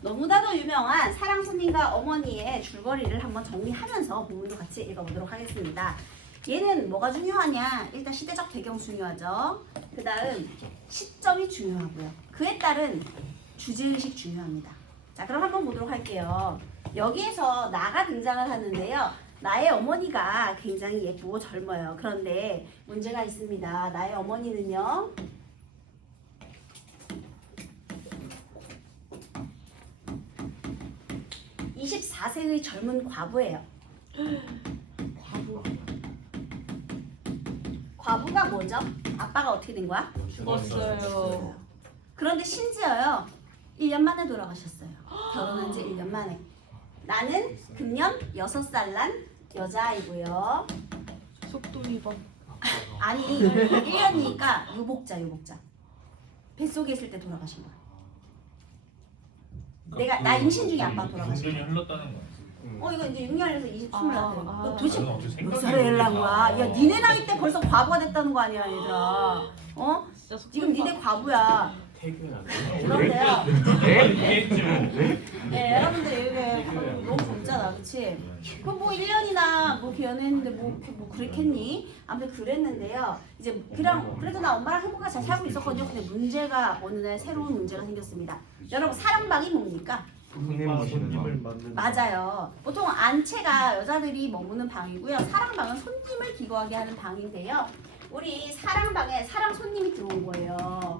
너무나도 유명한 사랑 손님과 어머니의 줄거리를 한번 정리하면서 본문도 같이 읽어보도록 하겠습니다. 얘는 뭐가 중요하냐? 일단 시대적 배경 중요하죠. 그 다음 시점이 중요하고요. 그에 따른 주제의식 중요합니다. 자, 그럼 한번 보도록 할게요. 여기에서 나가 등장을 하는데요. 나의 어머니가 굉장히 예쁘고 젊어요. 그런데 문제가 있습니다. 나의 어머니는요. 24세의 젊은 과부예요. 과부가 뭐죠? 아빠가 어떻게 된 거야? 죽었어요. 그런데 심지어요 1년 만에 돌아가셨어요. 결혼한 지 1년 만에. 나는 금년 6살 난 여자아이고요. 속도 위반. 아니 1년이니까 유복자. 뱃속에 있을 때 돌아가신 거야. 나 임신 중에 아빠 돌아가신 거야. 6년이 흘렀다는 거야. 이거 이제 6년에서 20, 28. 너 도대체 내가 어떻게 몇 생각이 살에 일난 거야? 들었나? 야, 니네 나이 때 벌써 과부가 됐다는 거 아니야, 얘들아? 진짜 속도 지금 위반. 니네 과부야. 태교야. 그런데요. 얘기했지 뭐. 네, 여러분들 이게 너무 젊잖아, 그치? 그럼 뭐 1년이나 뭐 연애했는데 뭐 그랬겠니? 아무튼 그랬는데요. 이제 그래도 나 엄마랑 행복하게 잘 살고 있었거든요. 근데 문제가 어느 날 새로운 문제가 생겼습니다. 여러분 사랑방이 뭡니까? 손님을 만드는. 맞아요. 보통 안채가 여자들이 머무는 방이고요. 사랑방은 손님을 기거하게 하는 방인데요. 우리 사랑방에 사랑 손님이 들어온 거예요.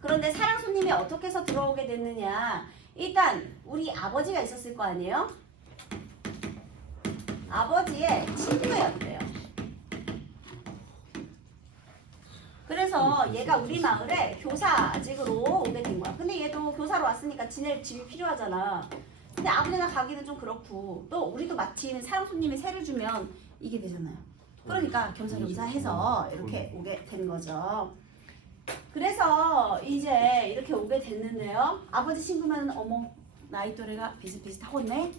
그런데 사랑 손님이 어떻게 해서 들어오게 됐느냐? 일단 우리 아버지가 있었을 거 아니에요? 아버지의 친구였대요. 그래서 얘가 우리 마을에 교사직으로 오게 된 거야. 근데 얘도 교사로 왔으니까 지낼 집이 필요하잖아. 근데 아무데나 가기는 좀 그렇고 또 우리도 마침 사랑 손님이 세를 주면 이게 되잖아요. 그러니까 겸사겸사 해서 이렇게 오게 된 거죠. 그래서 이제 이렇게 오게 됐는데요. 아버지 친구면 어머 나이 또래가 비슷비슷하겠네.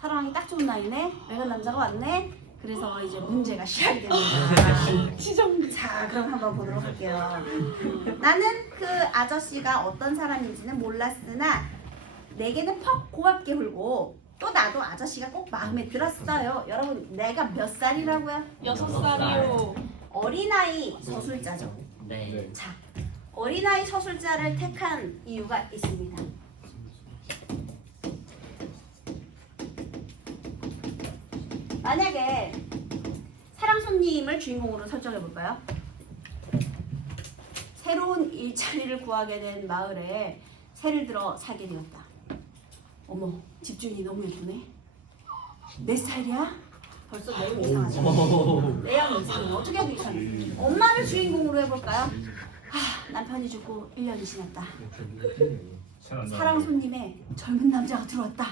사랑하기 딱 좋은 나이네. 외간 남자가 왔네. 그래서 이제 문제가 시작이 됩니다. 자, 그럼 한번 보도록 할게요. 나는 그 아저씨가 어떤 사람인지는 몰랐으나 내게는 퍽 고맙게 굴고 또 나도 아저씨가 꼭 마음에 들었어요. 여러분 내가 몇 살이라고요? 6살이요. 어린아이 서술자죠. 네. 자, 어린아이 서술자를 택한 이유가 있습니다. 만약에 사랑 손님을 주인공으로 설정해 볼까요? 새로운 일자리를 구하게 된 마을에 새를 들어 살게 되었다. 어머, 집주인이 너무 예쁘네. 몇 살이야? 벌써 내용이 이상하죠? 내용이 이상해. 어떻게 해도 이상해. 엄마를 주인공으로 해볼까요? 남편이 죽고 1년이 지났다. 사랑 손님의 젊은 남자가 들어왔다.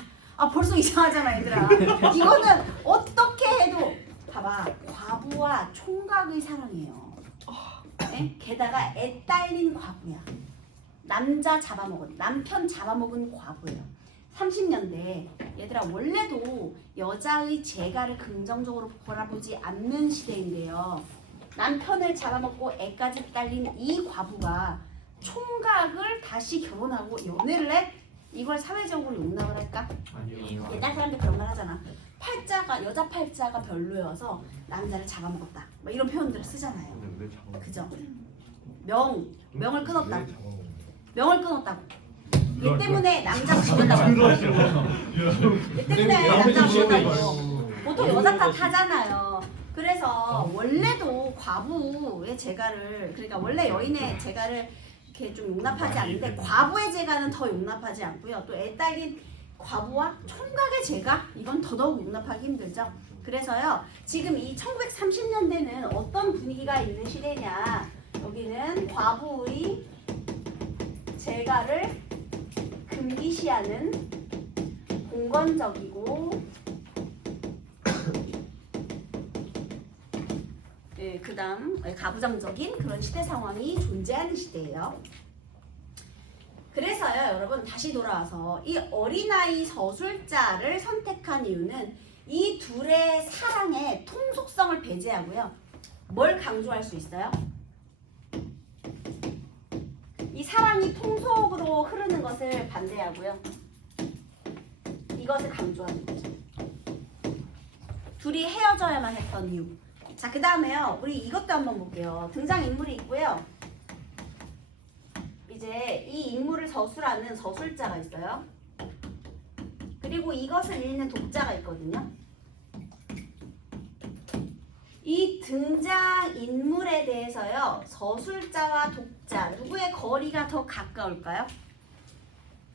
벌써 이상하잖아, 얘들아. 이거는 어떻게 해도 봐봐, 과부와 총각의 사랑이에요. 네? 게다가 애 딸린 과부야. 남편 잡아먹은 과부예요. 30년대 얘들아 원래도 여자의 재가를 긍정적으로 바라보지 않는 시대인데요. 남편을 잡아먹고 애까지 딸린 이 과부가 총각을 다시 결혼하고 연애를 해? 이걸 사회적으로 용납을 할까? 아니요. 옛날 사람들 그런 말 하잖아. 여자 팔자가 별로여서 남자를 잡아먹었다. 뭐 이런 표현들을 쓰잖아요. 그죠? 명을 끊었다. 명을 끊었다고. 얘 때문에 남자가 죽였다고. 얘 때문에 남자가 죽였다고. 보통 여자 탓하잖아요. 그래서 원래도 과부의 재가를, 그러니까 원래 여인의 재가를 이렇게 좀 용납하지 않는데 과부의 재가는 더 용납하지 않고요. 또 애 딸린 과부와 총각의 재가, 이건 더더욱 용납하기 힘들죠. 그래서요, 지금 이 1930년대는 어떤 분위기가 있는 시대냐? 여기는 과부의 재가를 금기시하는 공건적이고 그다음 가부장적인 그런 시대 상황이 존재하는 시대예요. 그래서요, 여러분 다시 돌아와서 이 어린아이 서술자를 선택한 이유는 이 둘의 사랑의 통속성을 배제하고요. 뭘 강조할 수 있어요? 이 사랑이 통속으로 흐르는 것을 반대하고요. 이것을 강조하는 거죠. 둘이 헤어져야만 했던 이유. 자, 그 다음에요. 우리 이것도 한번 볼게요. 등장인물이 있고요. 이제 이 인물을 서술하는 서술자가 있어요. 그리고 이것을 읽는 독자가 있거든요. 이 등장인물에 대해서요. 서술자와 독자, 누구의 거리가 더 가까울까요?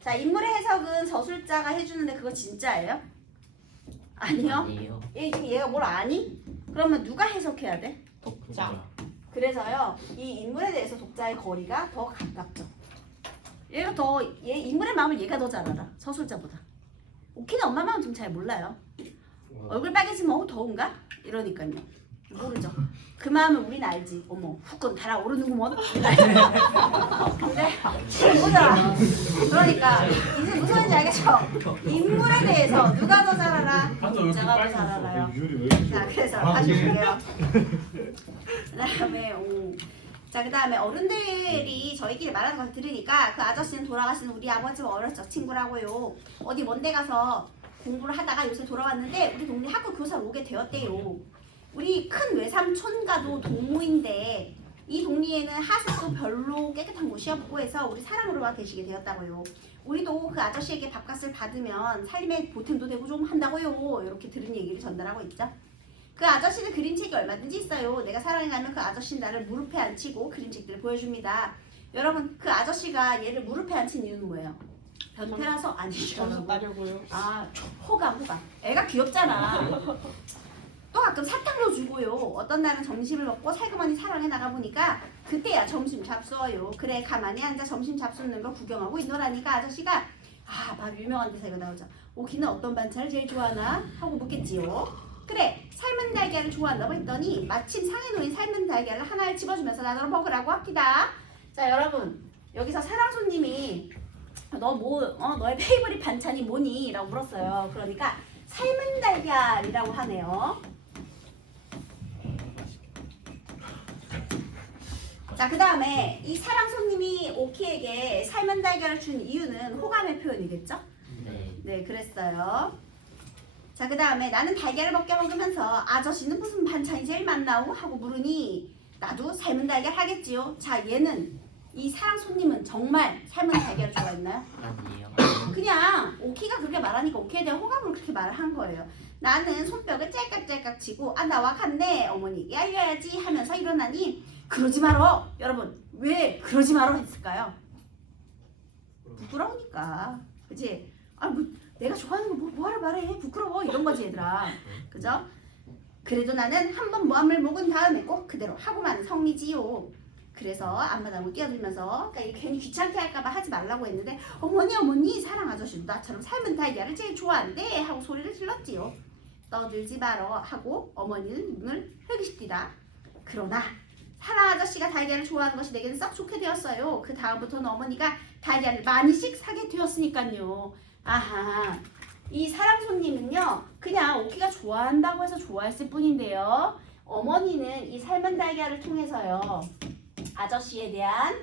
자, 인물의 해석은 서술자가 해주는데 그거 진짜예요? 아니요. 아니에요. 지금 얘가 뭘 아니? 그러면 누가 해석해야 돼? 독자. 그래서요, 이 인물에 대해서 독자의 거리가 더 가깝죠. 얘 인물의 마음을 얘가 더 잘 알아. 서술자보다. 오키는 엄마 마음 좀 잘 몰라요. 얼굴 빨개지면 더운가? 이러니까요. 모르죠. 그 마음을 우린 알지. 어머, 후끈 달아오르는구먼. 근데 지금 보자. 그러니까 이제 무슨 말인지 알겠죠? 인물에 대해서 누가 더 잘 알아? 독자가 더 잘 알아요. 자, 그래서 다시 볼게요. 그 다음에 어른들이 저희끼리 말하는 것을 들으니까 그 아저씨는 돌아가신 우리 아버지와 어렸을 적 친구라고요. 어디 먼데 가서 공부를 하다가 요새 돌아왔는데 우리 동네 학교 교사로 오게 되었대요. 우리 큰 외삼촌과도 동무인데 이 동네에는 하수도 별로 깨끗한 곳이 없고 해서 우리 사랑으로 와 계시게 되었다고요. 우리도 그 아저씨에게 밥값을 받으면 살림에 보탬도 되고 좀 한다고요. 이렇게 들은 얘기를 전달하고 있죠. 그 아저씨는 그림책이 얼마든지 있어요. 내가 사랑에 가면 그 아저씨는 나를 무릎에 앉히고 그림책들을 보여줍니다. 여러분, 그 아저씨가 얘를 무릎에 앉힌 이유는 뭐예요? 변태라서 점수 아니시라고. 따려고요. 아, 호감. 애가 귀엽잖아. 또 가끔 사탕도 주고요. 어떤 날은 점심을 먹고 살그머니 사랑에 나가보니까 그때야 점심 잡수어요. 그래, 가만히 앉아 점심 잡수는 거 구경하고 있노라니까 아저씨가 바로 유명한 대사 이거 나오죠. 오키는 어떤 반찬을 제일 좋아하나? 하고 묻겠지요. 그래, 삶은 달걀을 좋아한다고 했더니 마침 상에 놓인 삶은 달걀을 하나를 집어주면서 나더러 먹으라고 합니다. 자, 여러분, 여기서 사랑 손님이 너의 페이보릿 반찬이 뭐니? 라고 물었어요. 그러니까 삶은 달걀이라고 하네요. 자, 그 다음에 이 사랑 손님이 오키에게 삶은 달걀을 준 이유는 호감의 표현이겠죠? 네, 그랬어요. 자, 그 다음에 나는 달걀을 먹으면서 아저씨는 무슨 반찬이 제일 많나오? 하고 물으니 나도 삶은 달걀 하겠지요. 자, 얘는 이 사랑 손님은 정말 삶은 달걀을 좋아했나요? 아니에요. 그냥 오키가 그렇게 말하니까 오키에 대한 호감으로 그렇게 말을 한 거예요. 나는 손뼉을 짤깍짤깍 치고 나와 갔네 어머니에게 알려야지 하면서 일어나니 그러지 말어. 여러분, 왜 그러지 말어 했을까요? 부끄러우니까. 그치? 내가 좋아하는 거 뭐하러 말해. 부끄러워. 이런 거지 얘들아. 그죠? 그래도 나는 한번 모함을 먹은 다음에 꼭 그대로 하고 마는 성미지요. 그래서 앞마당으로 뛰어들면서 그러니까 괜히 귀찮게 할까봐 하지 말라고 했는데 어머니 사랑 아저씨도 나처럼 삶은 달걀을 제일 좋아한대 하고 소리를 질렀지요. 떠들지 말어 하고 어머니는 눈을 흘기십디다. 그러나 사랑 아저씨가 달걀을 좋아하는 것이 내게는 썩 좋게 되었어요. 그 다음부터는 어머니가 달걀을 많이씩 사게 되었으니까요. 아하, 이 사랑 손님은요 그냥 오키가 좋아한다고 해서 좋아했을 뿐인데요. 어머니는 이 삶은 달걀을 통해서요 아저씨에 대한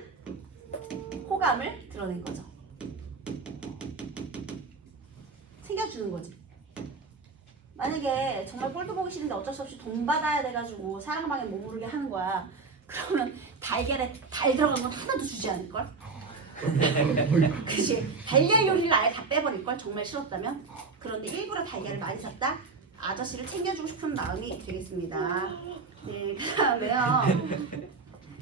호감을 드러낸 거죠. 챙겨주는 거지. 만약에 정말 꼴도 보기 싫은데 어쩔 수 없이 돈 받아야 돼가지고 사랑방에 머무르게 하는 거야. 그러면 달걀에 달 들어간 건 하나도 주지 않을걸? 그치? 달걀 요리를 아예 다 빼버릴걸? 정말 싫었다면? 그런데 일부러 달걀을 많이 샀다? 아저씨를 챙겨주고 싶은 마음이 되겠습니다. 네, 그 다음에요.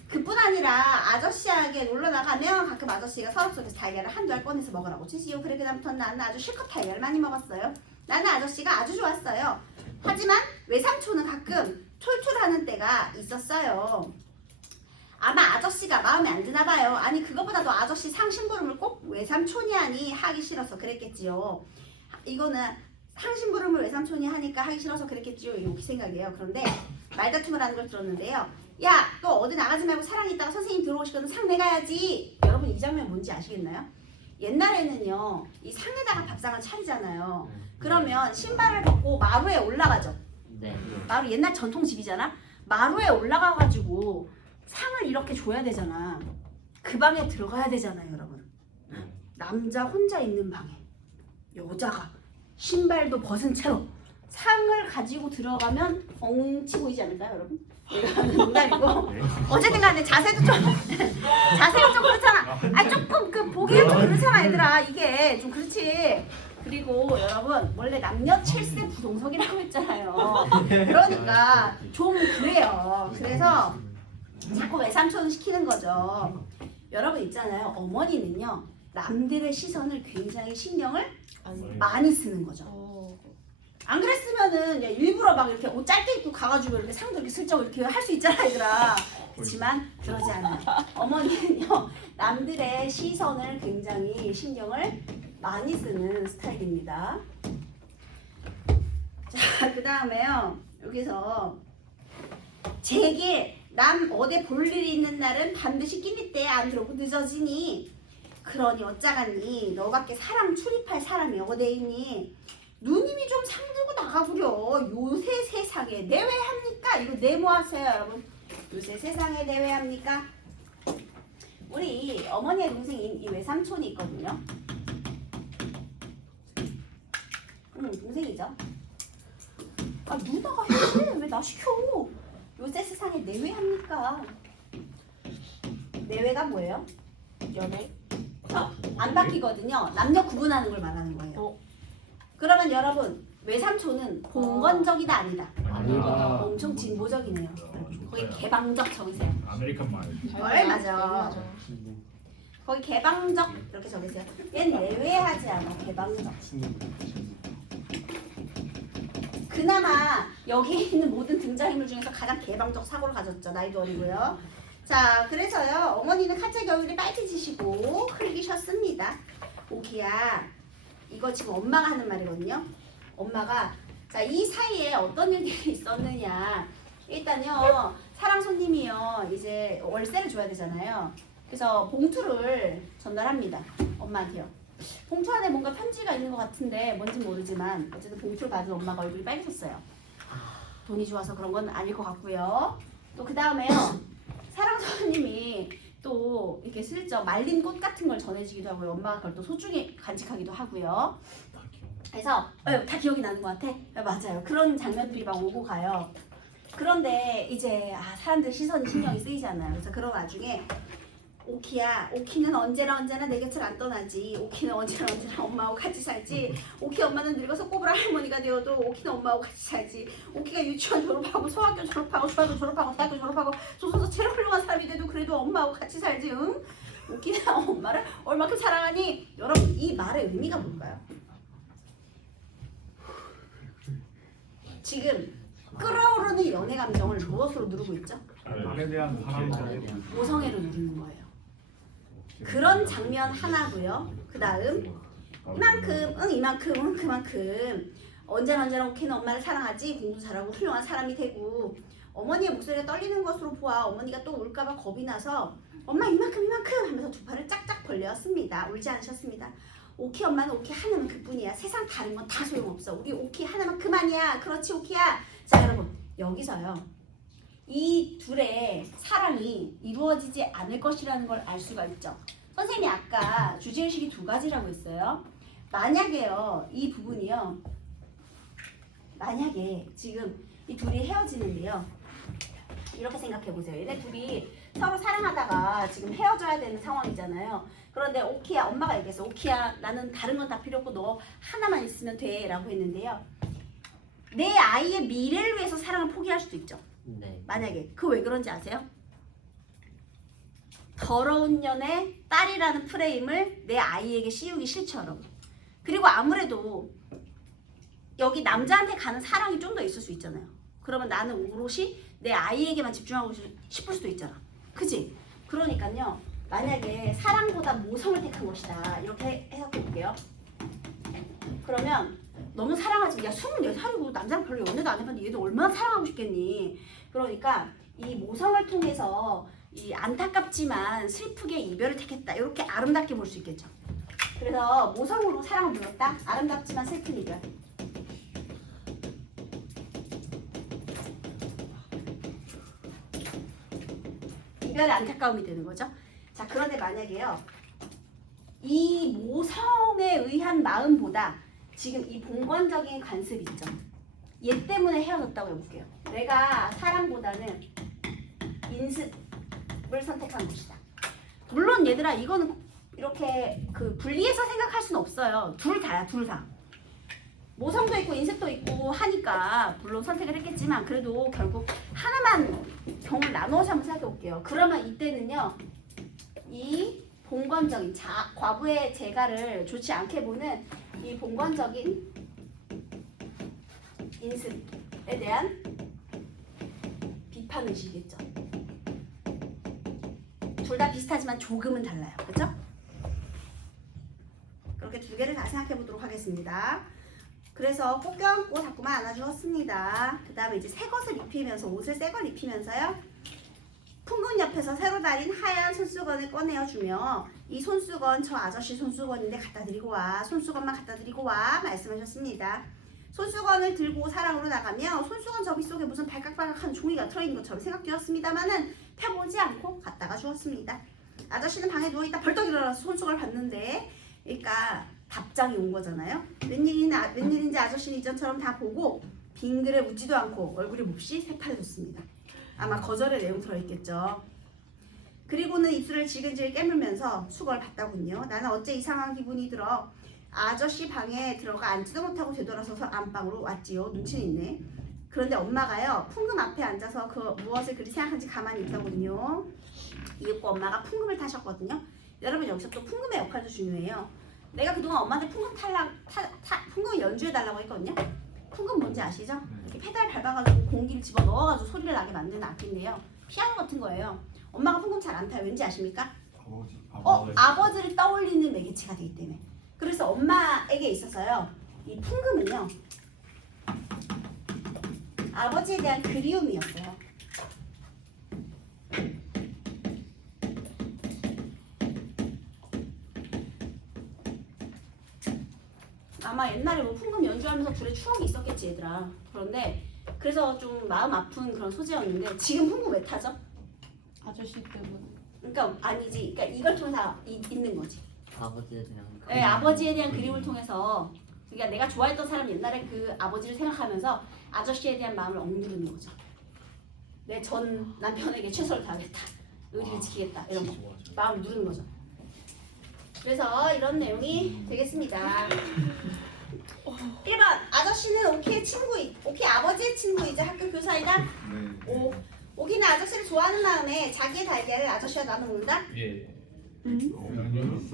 그뿐 아니라 아저씨에게 놀러 나가면 가끔 아저씨가 서랍 속에서 달걀을 한두 알 꺼내서 먹으라고 주지요. 그래, 그다음부터는 나는 아주 실컷 달걀을 많이 먹었어요. 나는 아저씨가 아주 좋았어요. 하지만 외삼촌은 가끔 툴툴하는 때가 있었어요. 아마 아저씨가 마음에 안 드나 봐요. 아니, 그거보다도 아저씨 상심부름을 꼭 외삼촌이 하니 하기 싫어서 그랬겠지요. 이거는 상심부름을 외삼촌이 하니까 하기 싫어서 그랬겠지요. 이렇게 생각이에요. 그런데 말다툼을 하는 걸 들었는데요. 야, 너 어디 나가지 말고 사랑이 있다가 선생님 들어오시거든 상 내가야지. 여러분, 이 장면 뭔지 아시겠나요? 옛날에는요 이 상에다가 밥상을 차리잖아요. 그러면 신발을 벗고 마루에 올라가죠. 네. 마루 옛날 전통집이잖아. 마루에 올라가가지고 상을 이렇게 줘야 되잖아. 그 방에 들어가야 되잖아요, 여러분. 남자 혼자 있는 방에 여자가 신발도 벗은 채로 상을 가지고 들어가면 엉치 보이지 않을까요, 여러분? 이거 농담이고 어쨌든 간에 자세도 좀 자세가 좀 그렇잖아. 아 조금 그 보기엔 좀 그렇잖아, 얘들아. 이게 좀 그렇지. 그리고 여러분 원래 남녀 7세 부동석이라고 했잖아요. 그러니까 좀 그래요. 그래서 자꾸 외삼촌을 시키는 거죠. 여러분 있잖아요. 어머니는요 남들의 시선을 굉장히 신경을 많이 쓰는 거죠. 안 그랬으면은 이제 일부러 막 이렇게 옷 짧게 입고 가가지고 이렇게 상도 이렇게 슬쩍 이렇게 할 수 있잖아, 얘들아. 그렇지만 그러지 않아요. 어머니는요 남들의 시선을 굉장히 신경을 많이 쓰는 스타일입니다. 자, 그 다음에요 여기서 제게 남 어디 볼 일이 있는 날은 반드시 끼니 때에 안 들어오고 늦어지니 그러니 어쩌겠니 너밖에 사랑 출입할 사람이 어디 있니 누님이 좀 상들고 나가구려. 요새 세상에 내외합니까? 이거 네모하세요 여러분. 요새 세상에 내외합니까? 우리 어머니의 동생인 이 외삼촌이 있거든요. 동생이죠. 아 누나가 해. 왜 나 시켜? 요새 세상에 내외합니까? 내외가 뭐예요? 연애? 안 바뀌거든요. 남녀 구분하는 걸 말하는 거예요. 그러면 여러분 외삼촌은 봉건적이다 아니다? 아니다. 엄청 진보적이네요. 거기 개방적 적으세요. 아메리칸 말. 네, 맞아. 거기 개방적 이렇게 적으세요. 얘는 내외하지 않아. 개방적. 그나마 여기 있는 모든 등장인물 중에서 가장 개방적 사고를 가졌죠. 나이도 어리고요. 자, 그래서요. 어머니는 칼제 겨울에 빨개지시고 흘리셨습니다. 오키야, 이거 지금 엄마가 하는 말이거든요. 엄마가 자, 이 사이에 어떤 일들이 있었느냐. 일단요, 사랑 손님이요. 이제 월세를 줘야 되잖아요. 그래서 봉투를 전달합니다. 엄마한테요. 봉투 안에 뭔가 편지가 있는 것 같은데 뭔지 모르지만 어쨌든 봉투를 받은 엄마가 얼굴이 빨개졌어요. 돈이 좋아서 그런 건 아닐 것 같고요. 또 그 다음에요. 사랑 손님이 또 이렇게 슬쩍 말린 꽃 같은 걸 전해주기도 하고요. 엄마가 그걸 또 소중히 간직하기도 하고요. 그래서 다 기억이 나는 것 같아? 맞아요. 그런 장면들이 막 오고 가요. 그런데 이제 사람들 시선이 신경이 쓰이잖아요. 그래서 그런 와중에 오키야, 오키는 언제나 내 곁을 안 떠나지. 오키는 언제나 엄마하고 같이 살지. 오키 엄마는 늙어서 꼬부라 할머니가 되어도 오키는 엄마하고 같이 살지. 오키가 유치원 졸업하고 소학교 졸업하고 중학교 졸업하고 대학교 졸업하고 조선소 제일 훌륭한 사람이 돼도 그래도 엄마하고 같이 살지. 응? 오키는 엄마를 얼마큼 사랑하니? 여러분 이 말의 의미가 뭘까요? 지금 끓어오르는 연애 감정을 무엇으로 누르고 있죠? 말에 대한 사랑에 대한 모성애로 누르는 거예요. 그런 장면 하나고요. 그 다음 이만큼 그만큼 언제나 오키는 엄마를 사랑하지. 공부 잘하고 훌륭한 사람이 되고 어머니의 목소리가 떨리는 것으로 보아 어머니가 또 울까봐 겁이 나서 엄마 이만큼 하면서 두 팔을 짝짝 벌렸습니다. 울지 않으셨습니다. 오키 엄마는 오키 하나만 그뿐이야. 세상 다른 건 다 소용없어. 우리 오키 하나만 그만이야. 그렇지 오키야. 자 여러분 여기서요. 이 둘의 사랑이 이루어지지 않을 것이라는 걸 알 수가 있죠. 선생님이 아까 주제의식이 두 가지라고 했어요. 만약에요, 이 부분이요. 만약에 지금 이 둘이 헤어지는데요. 이렇게 생각해 보세요. 얘네 둘이 서로 사랑하다가 지금 헤어져야 되는 상황이잖아요. 그런데 오키야, 엄마가 얘기했어. 오키야, 나는 다른 건 다 필요 없고 너 하나만 있으면 돼 라고 했는데요. 내 아이의 미래를 위해서 사랑을 포기할 수도 있죠. 네. 만약에 그 왜 그런지 아세요? 더러운 년의 딸이라는 프레임을 내 아이에게 씌우기 싫죠, 여러분. 그리고 아무래도 여기 남자한테 가는 사랑이 좀 더 있을 수 있잖아요. 그러면 나는 오롯이 내 아이에게만 집중하고 싶을 수도 있잖아. 그치? 그러니까요. 만약에 사랑보다 모성을 택한 것이다. 이렇게 해석해 볼게요. 그러면 너무 사랑하지. 야 24살이고 남자랑 별로 연애도 안 해봤는데 얘도 얼마나 사랑하고 싶겠니. 그러니까 이 모성을 통해서 이 안타깝지만 슬프게 이별을 택했다. 이렇게 아름답게 볼 수 있겠죠. 그래서 모성으로 사랑을 불렀다. 아름답지만 슬픈 이별. 이별의 안타까움이 되는 거죠. 자, 그런데 만약에요. 이 모성에 의한 마음보다 지금 이 본관적인 관습 있죠. 얘 때문에 헤어졌다고 해볼게요. 내가 사랑보다는 인습을 선택한 것이다. 물론 얘들아 이거는 이렇게 그 분리해서 생각할 수는 없어요. 둘 다야, 둘 다. 모성도 있고 인습도 있고 하니까 물론 선택을 했겠지만 그래도 결국 하나만 경우를 나누어서 한번 생각해 볼게요. 그러면 이때는요. 이 본관적인 과부의 재가를 좋지 않게 보는 이 본관적인 인습에 대한 비판의식이겠죠. 둘 다 비슷하지만 조금은 달라요. 그렇죠? 그렇게 두 개를 다 생각해 보도록 하겠습니다. 그래서 꼭 껴안고 자꾸만 안아주었습니다. 그 다음에 이제 새 것을 입히면서 옷을 새 걸 입히면서요. 풍금 옆에서 새로 달린 하얀 손수건을 꺼내어주며 이 손수건 저 아저씨 손수건인데 갖다 드리고 와. 손수건만 갖다 드리고 와. 말씀하셨습니다. 손수건을 들고 사랑으로 나가며 손수건 접이 속에 무슨 발깍발깍한 종이가 들어있는 것처럼 생각되었습니다만은 펴보지 않고 갖다가 주었습니다. 아저씨는 방에 누워있다 벌떡 일어나서 손수건을 봤는데 그러니까 답장이 온 거잖아요. 웬일인지 아저씨는 이전처럼 다 보고 빙그레 웃지도 않고 얼굴이 몹시 새파래졌습니다. 아마 거절의 내용 들어있겠죠. 그리고는 입술을 지근지근 깨물면서 수건을 봤다군요. 나는 어째 이상한 기분이 들어 아저씨 방에 들어가 앉지도 못하고 되돌아서서 안방으로 왔지요. 눈치는 있네. 그런데 엄마가요. 풍금 앞에 앉아서 그 무엇을 그리 생각한지 가만히 있더군요. 이윽고 엄마가 풍금을 타셨거든요. 여러분 여기서 또 풍금의 역할도 중요해요. 내가 그동안 엄마한테 풍금 연주해달라고 했거든요. 풍금 뭔지 아시죠? 이렇게 페달 밟아가지고 공기를 집어넣어가지고 소리를 나게 만드는 악기인데요. 피아노 같은 거예요. 엄마가 풍금 잘 안 타요. 왠지 아십니까? 아버지를 떠올리는 매개체가 되기 때문에. 그래서 엄마에게 있어서요. 이 풍금은요. 아버지에 대한 그리움이었어요. 아마 옛날에 뭐 풍금 연주하면서 둘의 추억이 있었겠지 얘들아. 그런데 그래서 좀 마음 아픈 그런 소재였는데 지금 풍금 왜 타죠? 아저씨 때문에. 그러니까 아니지. 그러니까 이걸 통해서 있는 거지. 아버지에 대한 네, 아버지에 대한 그리움을 통해서 그러니까 내가 좋아했던 사람 옛날에 그 아버지를 생각하면서 아저씨에 대한 마음을 억누르는 거죠. 내 전 남편에게 최선을 다하겠다. 의리를 지키겠다. 이런 거. 마음을 누르는 거죠. 그래서 이런 내용이 되겠습니다. 1번 아저씨는 오키 아버지의 친구이자 학교 교사이다. 오키는 아저씨를 좋아하는 마음에 자기의 달걀을 아저씨와 나눠먹는다. 예.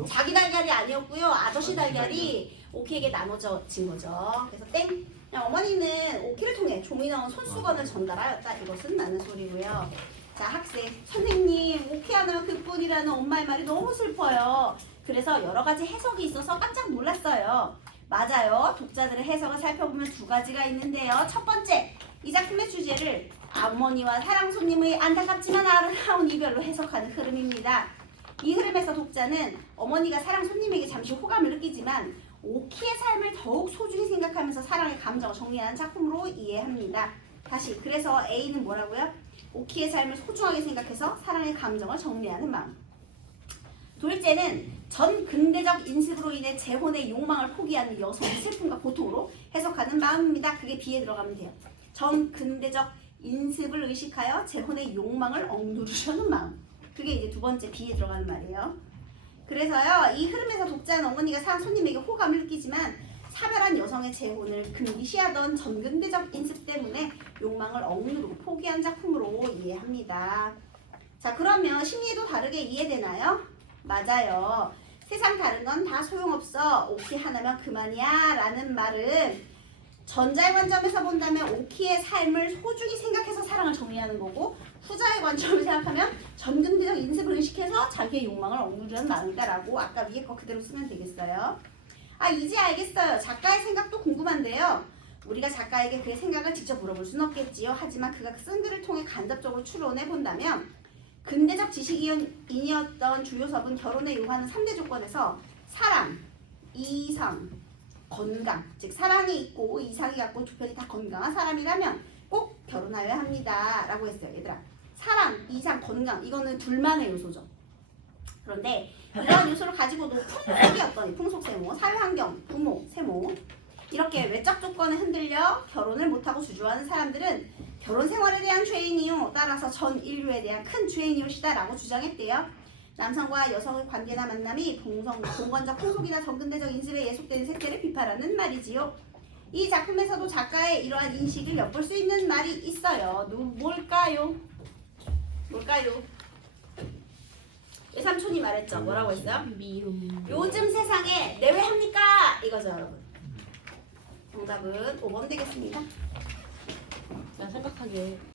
자기 달걀이 아니었고요. 아저씨 달걀이 오키에게 나눠진 거죠. 그래서 땡. 그냥 어머니는 오키를 통해 종이 넣은 손수건을 전달하였다. 이것은 맞는 소리고요. 자, 학생. 선생님, 오키 하나면 그뿐이라는 엄마의 말이 너무 슬퍼요. 그래서 여러 가지 해석이 있어서 깜짝 놀랐어요. 맞아요. 독자들의 해석을 살펴보면 두 가지가 있는데요. 첫 번째, 이 작품의 주제를 어머니와 사랑 손님의 안타깝지만 아름다운 이별로 해석하는 흐름입니다. 이 흐름에서 독자는 어머니가 사랑 손님에게 잠시 호감을 느끼지만 오키의 삶을 더욱 소중히 생각하면서 사랑의 감정을 정리하는 작품으로 이해합니다. 다시, 그래서 A는 뭐라고요? 오키의 삶을 소중하게 생각해서 사랑의 감정을 정리하는 마음. 둘째는 전 근대적 인습으로 인해 재혼의 욕망을 포기하는 여성의 슬픔과 고통으로 해석하는 마음입니다. 그게 B에 들어가면 돼요. 전 근대적 인습을 의식하여 재혼의 욕망을 억누르려는 마음. 그게 이제 두 번째 B에 들어가는 말이에요. 그래서요, 이 흐름에서 독자는 어머니가 사랑 손님에게 호감을 느끼지만 사별한 여성의 재혼을 금기시하던 전근대적 인습 때문에 욕망을 억누르고 포기한 작품으로 이해합니다. 자, 그러면 심리도 다르게 이해되나요? 맞아요. 세상 다른 건 다 소용없어. 오키 하나면 그만이야 라는 말은 전자의 관점에서 본다면 오키의 삶을 소중히 생각해서 사랑을 정리하는 거고, 후자의 관점을 생각하면 전근대적 인습을 의식해서 자기의 욕망을 억누르는 마음이다 라고 아까 위에 거 그대로 쓰면 되겠어요. 아, 이제 알겠어요. 작가의 생각도 궁금한데요. 우리가 작가에게 그의 생각을 직접 물어볼 수는 없겠지요. 하지만 그가 쓴 글을 통해 간접적으로 추론해 본다면 근대적 지식인이었던 주요섭은 결혼에 요구하는 3대 조건에서 사랑, 이상, 건강, 즉 사랑이 있고 이상이 갖고 두 편이 다 건강한 사람이라면 꼭 결혼하여야 합니다 라고 했어요. 얘들아, 사랑, 이상, 건강, 이거는 둘만의 요소죠. 그런데 이러한 요소를 가지고 높은 풍속이었더니 풍속세모, 사회환경, 부모, 세모 이렇게 외적 조건에 흔들려 결혼을 못하고 주저하는 사람들은 결혼 생활에 대한 죄인이요 따라서 전 인류에 대한 큰 죄인이오시다 라고 주장했대요. 남성과 여성의 관계나 만남이 봉건적 풍속이나 정근대적 인습에 예속되는 생태를 비판하는 말이지요. 이 작품에서도 작가의 이러한 인식을 엿볼 수 있는 말이 있어요. 뭘까요? 뭘까요? 외삼촌이 말했죠. 뭐라고 했어요? 미움. 요즘 세상에 내외합니까? 이거죠 여러분. 정답은 5번 되겠습니다. 나 생각하기에